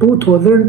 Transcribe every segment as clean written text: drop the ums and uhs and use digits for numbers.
2000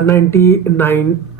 99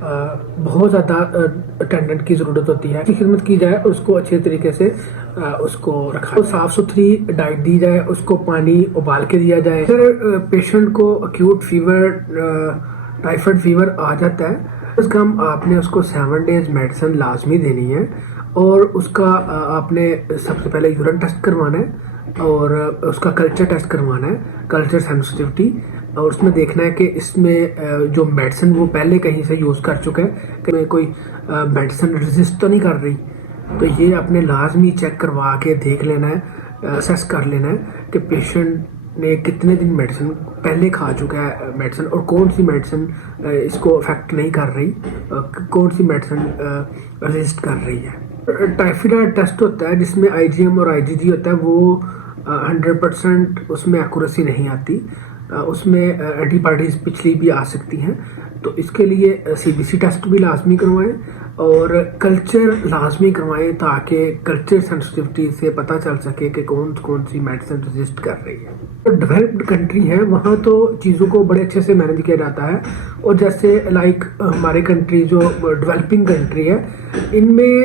بہت زیادہ اٹینڈنٹ کی ضرورت ہوتی ہے، اس کی خدمت کی جائے اور اس کو اچھے طریقے سے اس کو رکھا، صاف ستھری ڈائٹ دی جائے، اس کو پانی ابال کے دیا جائے۔ اگر پیشنٹ کو اکیوٹ فیور، ٹائیفائڈ فیور آ جاتا ہے، اس کا آپ نے اس کو 7 days میڈیسن لازمی دینی ہے، اور اس کا آپ نے سب سے پہلے یورین ٹیسٹ کروانا ہے اور اس کا کلچر ٹیسٹ کروانا ہے، کلچر سینسٹیوٹی، اور اس میں دیکھنا ہے کہ اس میں جو میڈیسن وہ پہلے کہیں سے یوز کر چکا ہے کہ کوئی میڈیسن ریزسٹ تو نہیں کر رہی، تو یہ اپنے لازمی چیک کروا کے دیکھ لینا ہے، اسیس کر لینا ہے کہ پیشنٹ نے کتنے دن میڈیسن پہلے کھا چکا ہے میڈیسن، اور کون سی میڈیسن اس کو افیکٹ نہیں کر رہی، کون سی میڈیسن ریزسٹ کر رہی ہے۔ ٹائفائڈ ٹیسٹ ہوتا ہے جس میں IgM اور IgG ہوتا ہے، وہ 100% اس میں ایکوریسی نہیں آتی، اس میں اینٹی باڈیز پچھلی بھی آ سکتی ہیں، تو اس کے لیے CBC ٹیسٹ بھی لازمی کروائیں اور کلچر لازمی کروائیں تاکہ کلچر سینسٹیوٹی سے پتہ چل سکے کہ کون سی میڈیسن رجسٹ کر رہی ہے۔ ڈیولپڈ کنٹری ہے وہاں تو چیزوں کو بڑے اچھے سے مینیج کیا جاتا ہے، اور جیسے لائک ہمارے کنٹری جو ڈیولپنگ کنٹری ہے، ان میں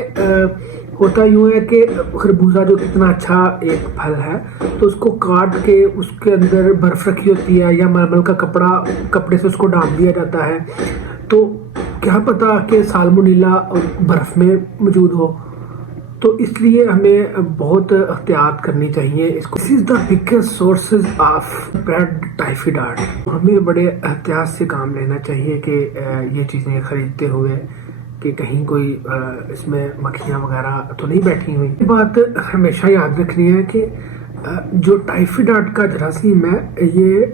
ہوتا یوں ہے کہ خربوزہ جو اتنا اچھا ایک پھل ہے، تو اس کو کاٹ کے اس کے اندر برف رکھی ہوتی ہے یا مرمل کا کپڑے سے اس کو ڈھانپ دیا جاتا ہے، تو کیا پتا کہ سالمونیلا برف میں موجود ہو، تو اس لیے ہمیں بہت احتیاط کرنی چاہیے اس کو۔ This is the biggest sources of spread typhoid. ہمیں بڑے احتیاط سے کام لینا چاہیے کہ یہ چیزیں خریدتے ہوئے کہ کہیں کوئی اس میں مکھیاں وغیرہ تو نہیں بیٹھی ہوئی۔ یہ بات ہمیشہ یاد رکھنی ہے کہ جو ٹائفائڈ کا جراثیم ہے یہ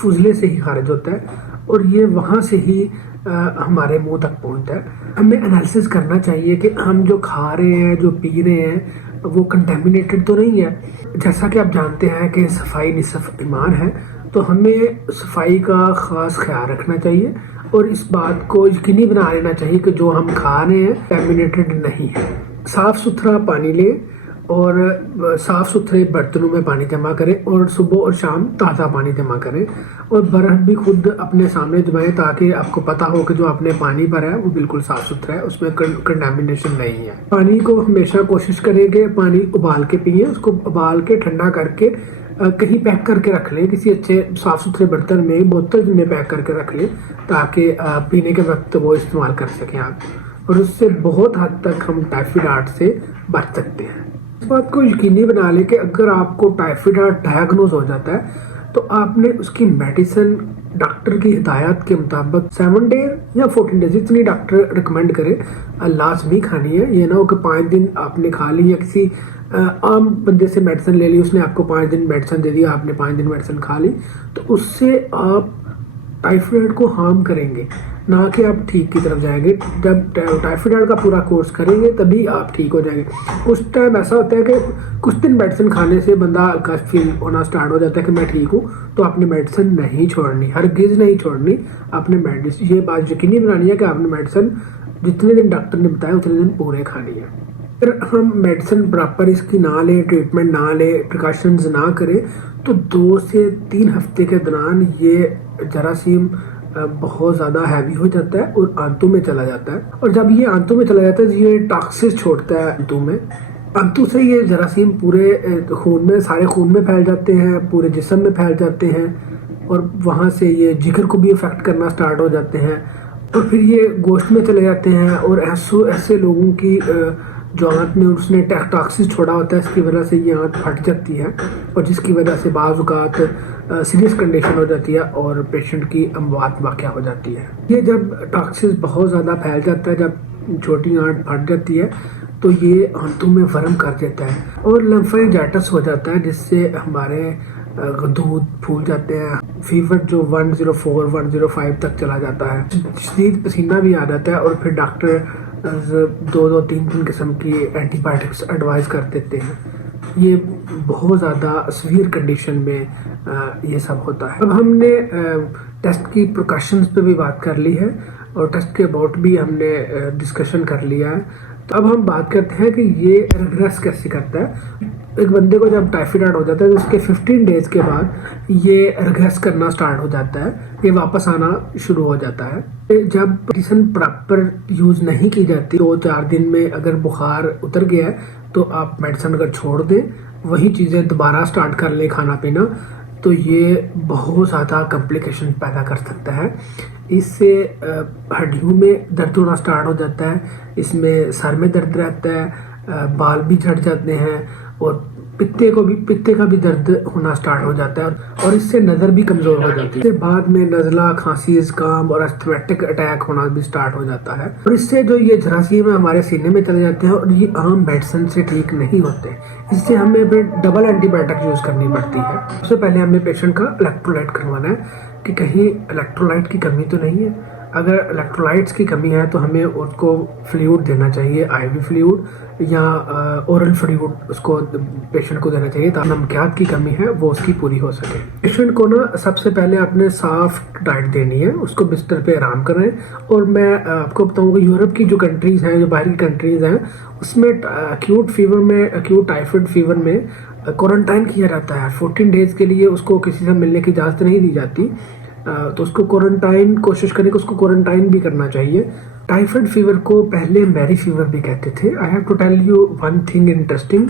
فضلے سے ہی خارج ہوتا ہے، اور یہ وہاں سے ہی ہمارے منہ تک پہنچتا ہے۔ ہمیں انالیسس کرنا چاہیے کہ ہم جو کھا رہے ہیں، جو پی رہے ہیں، وہ کنٹامینیٹڈ تو نہیں ہے۔ جیسا کہ آپ جانتے ہیں کہ صفائی نصف ایمان ہے، تو ہمیں صفائی کا خاص خیال رکھنا چاہیے اور اس بات کو یقینی بنا لینا چاہیے کہ جو ہم کھا رہے ہیں کنٹامینیٹڈ نہیں ہے۔ صاف ستھرا پانی لیں اور صاف ستھرے برتنوں میں پانی جمع کریں، اور صبح اور شام تازہ پانی جمع کریں، اور برف بھی خود اپنے سامنے جمائیں تاکہ آپ کو پتہ ہو کہ جو اپنے پانی پر ہے وہ بالکل صاف ستھرا ہے، اس میں کنٹامینیشن نہیں ہے۔ پانی کو ہمیشہ کوشش کریں کہ پانی ابال کے پئیں، اس کو ابال کے ٹھنڈا کر کے کہیں پیک کر کے رکھ لیں، کسی اچھے صاف ستھرے برتن میں، بوتل میں پیک کر کے رکھ لیں تاکہ پینے کے وقت وہ استعمال کر سکیں آپ، اور اس سے بہت حد تک ہم ٹائفائڈ سے بچ سکتے ہیں۔ اس بات کو یقینی بنا لیں کہ اگر آپ کو ٹائفائڈ ڈائگنوز ہو جاتا ہے تو آپ نے اس کی میڈیسن ڈاکٹر کی ہدایات کے مطابق 7 days یا 14 days جتنی ڈاکٹر ریکمینڈ کرے لازمی کھانی ہے۔ یہ نہ ہو کہ 5 دن آپ نے کھا لی، یا کسی عام بندے سے میڈیسن لے لی، اس نے آپ کو 5 دن میڈیسن دے دیا، آپ نے 5 دن میڈیسن کھا لی، تو اس سے آپ ٹائفائڈ کو ہارم کریں گے، نہ کہ آپ ٹھیک کی طرف جائیں گے۔ جب ٹائفائڈ کا پورا کورس کریں گے تبھی آپ ٹھیک ہو جائیں گے۔ کچھ ٹائم ایسا ہوتا ہے کہ کچھ دن میڈیسن کھانے سے بندہ ہلکا فیل ہونا سٹارٹ ہو جاتا ہے کہ میں ٹھیک ہوں، تو آپ نے میڈیسن نہیں چھوڑنی، ہرگز نہیں چھوڑنی۔ آپ نے میڈیسن، یہ بات یقینی بنانی ہے کہ آپ نے میڈیسن جتنے دن ڈاکٹر نے بتایا اتنے دن پورے کھانی ہے۔ اگر ہم میڈیسن پراپر اس کی نہ لیں، ٹریٹمنٹ نہ لیں، پریکاشنز نہ کریں، تو 2 سے 3 ہفتے کے دوران یہ جراثیم بہت زیادہ ہیوی ہو جاتا ہے اور آنتوں میں چلا جاتا ہے، اور جب یہ آنتوں میں چلا جاتا ہے یہ ٹاکسس چھوڑتا ہے آنتوں میں، آنتوں سے یہ جراثیم پورے خون میں، سارے خون میں پھیل جاتے ہیں، پورے جسم میں پھیل جاتے ہیں، اور وہاں سے یہ جگر کو بھی افیکٹ کرنا سٹارٹ ہو جاتے ہیں، اور پھر یہ گوشت میں چلے جاتے ہیں، اور ایسے لوگوں کی جو آنت میں اس نے ٹاکسس چھوڑا ہوتا ہے، اس کی وجہ سے یہ آنت پھٹ جاتی ہے، اور جس کی وجہ سے بعض اوقات سیریس کنڈیشن ہو جاتی ہے اور پیشنٹ کی اموات واقع ہو جاتی ہے۔ یہ جب ٹاکسس بہت زیادہ پھیل جاتا ہے، جب چھوٹی آنت پھٹ جاتی ہے تو یہ آنتوں میں ورم کر دیتا ہے اور لمفینجائٹس ہو جاتا ہے، جس سے ہمارے دودھ پھول جاتے ہیں، فیور جو 104 105 تک چلا جاتا ہے، شدید پسینہ بھی آ جاتا ہے، اور پھر ڈاکٹر 2-3 قسم کی اینٹی بایوٹکس ایڈوائز کر دیتے ہیں۔ یہ بہت زیادہ سیویئر کنڈیشن میں یہ سب ہوتا ہے۔ اب ہم نے ٹیسٹ کی پریکاشنز پہ بھی بات کر لی ہے، اور ٹیسٹ کے اباؤٹ بھی ہم نے ڈسکشن کر لیا ہے۔ تو اب ہم بات کرتے ہیں کہ یہ ریگریس کیسے کرتا ہے. ایک بندے کو جب ٹائیفائڈ ہو جاتا ہے تو اس کے 15 ڈیز کے بعد یہ ریگریس کرنا سٹارٹ ہو جاتا ہے, یہ واپس آنا شروع ہو جاتا ہے. جب میڈیسن پراپر یوز نہیں کی جاتی 2-4 دن میں اگر بخار اتر گیا ہے تو آپ میڈیسن اگر چھوڑ دیں, وہی چیزیں دوبارہ سٹارٹ کر لیں کھانا پینا, تو یہ بہت زیادہ کمپلیکیشن پیدا کر سکتا ہے. اس سے ہڈیوں میں درد ہونا سٹارٹ ہو جاتا ہے, اس میں سر میں درد رہتا ہے, بال بھی جھڑ جاتے ہیں, اور پتے کا بھی درد ہونا سٹارٹ ہو جاتا ہے, اور اس سے نظر بھی کمزور ہو جاتی ہے. اس کے بعد میں نزلہ, کھانسی, زکام اور استھمیٹک اٹیک ہونا بھی سٹارٹ ہو جاتا ہے. اور اس سے جو یہ جراثیم ہمارے سینے میں چلے جاتے ہیں اور یہ عام میڈیسن سے ٹھیک نہیں ہوتے, اس سے ہمیں پھر ڈبل اینٹی بائیوٹک یوز کرنی پڑتی ہے. سب سے پہلے ہمیں پیشنٹ کا الیکٹرولائٹ کروانا ہے کہ کہیں الیکٹرولائٹ کی کمی تو نہیں ہے. اگر الیکٹرولائٹس کی کمی ہے تو ہمیں اس کو فلوئڈ دینا چاہیے, آئی وی فلوئڈ یا اورل فلوئڈ اس کو پیشنٹ کو دینا چاہیے تاکہ نمکیات کی کمی ہے وہ اس کی پوری ہو سکے. پیشنٹ کو نا سب سے پہلے آپ نے صاف ڈائٹ دینی ہے, اس کو بستر پہ آرام کریں. اور میں آپ کو بتاؤں کہ یورپ کی جو کنٹریز ہیں, جو باہر کی کنٹریز ہیں, اس میں اکیوٹ فیور میں, اکیوٹ ٹائیفائڈ فیور میں کوارنٹائن کیا جاتا ہے 14 ڈیز کے لیے. اس کو کسی سے ملنے کی اجازت نہیں دی جاتی, تو اس کو کوارنٹائن, کوشش کریں کہ اس کو کوارنٹائن بھی کرنا چاہیے. ٹائیفائڈ فیور کو پہلے میری فیور بھی کہتے تھے. I have to tell you one thing interesting.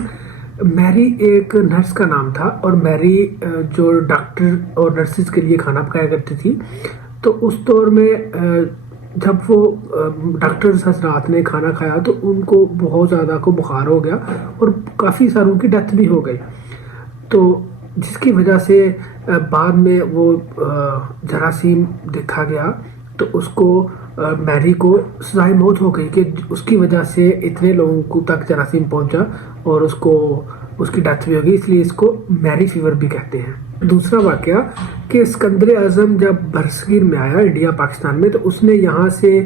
میری ایک نرس کا نام تھا, اور میری جو ڈاکٹر اور نرسز کے لیے کھانا پکایا کرتی تھی, تو اس دور میں جب وہ ڈاکٹر حضرات نے کھانا کھایا تو ان کو بہت زیادہ کو بخار ہو گیا اور کافی ساروں کی ڈیتھ بھی ہو گئی. تو جس کی وجہ سے بعد میں وہ جراثیم دیکھا گیا, تو اس کو میری کو سزائے موت ہو گئی کہ اس کی وجہ سے اتنے لوگوں کو تک جراثیم پہنچا اور اس کی ڈیتھ بھی ہو گئی, اس لیے اس کو میری فیور بھی کہتے ہیں. دوسرا واقعہ کہ اسکندر اعظم جب برصغیر میں آیا انڈیا پاکستان میں, تو اس نے یہاں سے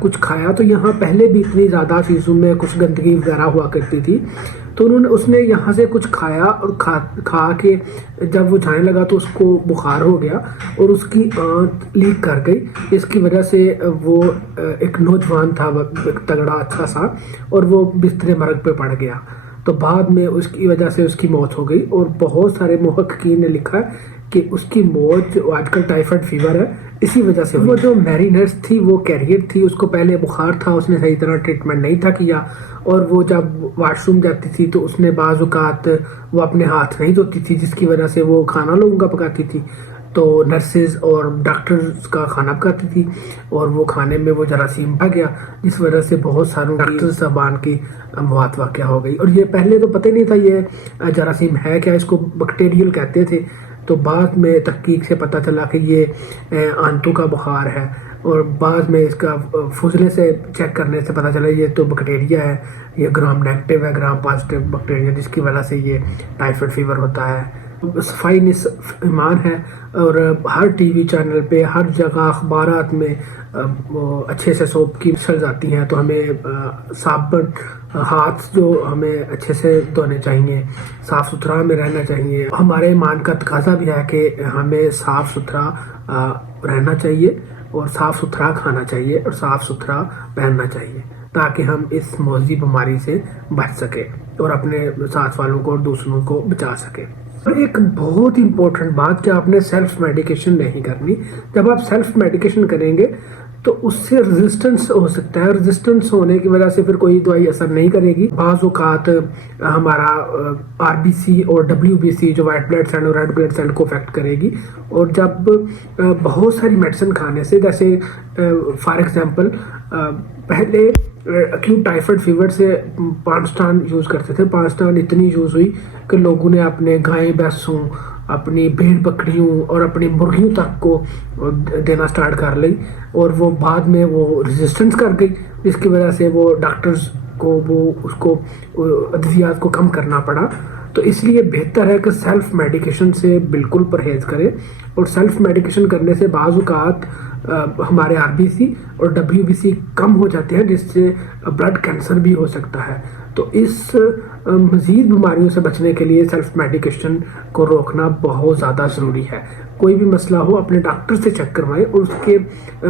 کچھ کھایا, تو یہاں پہلے بھی اتنی زیادہ چیزوں میں کچھ گندگی وغیرہ ہوا کرتی تھی, تو اس نے یہاں سے کچھ کھایا اور کھا کے جب وہ جانے لگا تو اس کو بخار ہو گیا اور اس کی آنت لیک کر گئی. اس کی وجہ سے وہ ایک نوجوان تھا تگڑا اچھا سا, اور وہ بستر مرگ پہ پڑ گیا. تو بعد میں اس کی وجہ سے اس کی موت ہو گئی, اور بہت سارے محققین نے لکھا ہے کہ اس کی موت جو آج کل ٹائیفائڈ فیور ہے اسی وجہ سے. وہ جو میری نرس تھی وہ کیریئر تھی, اس کو پہلے بخار تھا, اس نے صحیح طرح ٹریٹمنٹ نہیں تھا کیا, اور وہ جب واش روم جاتی تھی تو اس نے بعض اوقات وہ اپنے ہاتھ نہیں دھوتی تھی, جس کی وجہ سے وہ کھانا لوگوں کا پکاتی تھی, تو نرسز اور ڈاکٹرز کا کھانا پکاتی تھی, اور وہ کھانے میں وہ جراثیم آ گیا, جس وجہ سے بہت ساروں ڈاکٹر صاحبان کی موت واقع ہو گئی. اور یہ پہلے تو پتہ نہیں تھا یہ جراثیم ہے کیا, اس کو بیکٹیریل کہتے تھے. تو بعد میں تحقیق سے پتہ چلا کہ یہ آنتوں کا بخار ہے, اور بعد میں اس کا فضلے سے چیک کرنے سے پتہ چلا یہ تو بیکٹیریا ہے, یہ گرام نیگیٹو ہے, گرام پازیٹیو بیکٹیریا, جس کی وجہ سے یہ ٹائیفائڈ فیور ہوتا ہے. صفائی نصف ایمان ہے, اور ہر ٹی وی چینل پہ, ہر جگہ اخبارات میں اچھے سے سوپ کی مسلز آتی ہیں, تو ہمیں صابن, ہاتھ جو ہمیں اچھے سے دھونے چاہیے, صاف ستھرا میں رہنا چاہیے. ہمارے ایمان کا تقاضا بھی ہے کہ ہمیں صاف ستھرا رہنا چاہیے, اور صاف ستھرا کھانا چاہیے, اور صاف ستھرا پہننا چاہیے, تاکہ ہم اس موذی بیماری سے بچ سکیں اور اپنے ساتھ والوں کو اور دوسروں کو بچا سکیں. اور ایک بہت امپورٹنٹ بات کہ آپ نے سیلف میڈیکیشن نہیں کرنی. جب آپ سیلف میڈیکیشن کریں گے تو اس سے ریزسٹنس ہو سکتا ہے, ریزسٹنس ہونے کی وجہ سے پھر کوئی دوائی اثر نہیں کرے گی. بعض اوقات ہمارا RBC اور WBC جو وائٹ بلڈ سیل اور ریڈ بلڈ سیل کو افیکٹ کرے گی. اور جب بہت ساری میڈیسن کھانے سے, جیسے فار ایگزامپل پہلے اکیوٹ ٹائیفائڈ فیور سے پانسٹان یوز کرتے تھے. پانسٹان اتنی یوز ہوئی کہ لوگوں نے اپنے گائے بھینسوں, اپنی بھیڑ بکریوں اور اپنی مرغیوں تک کو دینا سٹارٹ کر لی, اور وہ بعد میں وہ ریزسٹنس کر گئی, جس کی وجہ سے وہ ڈاکٹرز کو اس کو ادویات کو کم کرنا پڑا. تو اس لیے بہتر ہے کہ سیلف میڈیکیشن سے بالکل پرہیز کریں, اور سیلف میڈیکیشن کرنے سے بعض اوقات ہمارے RBC اور WBC کم ہو جاتے ہیں, جس سے بلڈ کینسر بھی ہو سکتا ہے. تو اس مزید بیماریوں سے بچنے کے لیے سیلف میڈیکیشن کو روکنا بہت زیادہ ضروری ہے. کوئی بھی مسئلہ ہو اپنے ڈاکٹر سے چیک کروائیں اور اس کے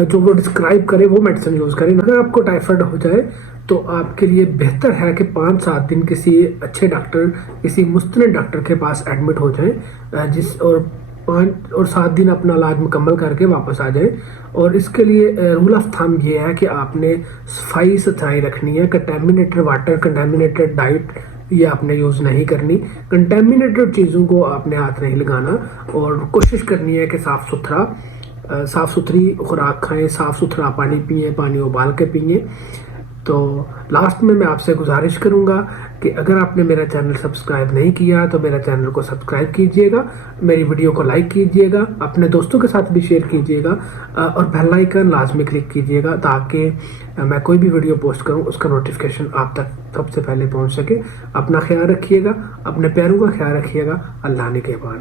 جو وہ ڈسکرائب کرے وہ میڈیسن یوز کریں. اگر آپ کو ٹائیفائڈ ہو جائے تو آپ کے لیے بہتر ہے کہ 5-7 دن کسی اچھے ڈاکٹر، کسی مستند ڈاکٹر کے پاس ایڈمٹ ہو جائیں، اور 5 اور 7 دن اپنا علاج مکمل کر کے واپس آ جائیں. اور اس کے لیے رول آف تھم یہ ہے کہ آپ نے صفائی ستھرائی رکھنی ہے. کنٹامینیٹڈ واٹر، کنٹامینیٹڈ ڈائٹ یہ آپ نے یوز نہیں کرنی. کنٹامینیٹڈ چیزوں کو آپ نے ہاتھ نہیں لگانا، اور کوشش کرنی ہے کہ صاف ستھری خوراک کھائیں، صاف ستھرا پانی پئیں، پانی ابال کے پئیں. تو لاسٹ میں آپ سے گزارش کروں گا کہ اگر آپ نے میرا چینل سبسکرائب نہیں کیا تو میرا چینل کو سبسکرائب کیجئے گا، میری ویڈیو کو لائک کیجئے گا، اپنے دوستوں کے ساتھ بھی شیئر کیجئے گا، اور بیل آئیکن لازمی کلک کیجئے گا تاکہ میں کوئی بھی ویڈیو پوسٹ کروں اس کا نوٹیفیکیشن آپ تک سب سے پہلے پہنچ سکے. اپنا خیال رکھیے گا، اپنے پیاروں کا خیال رکھیے گا. اللہ نگہبان.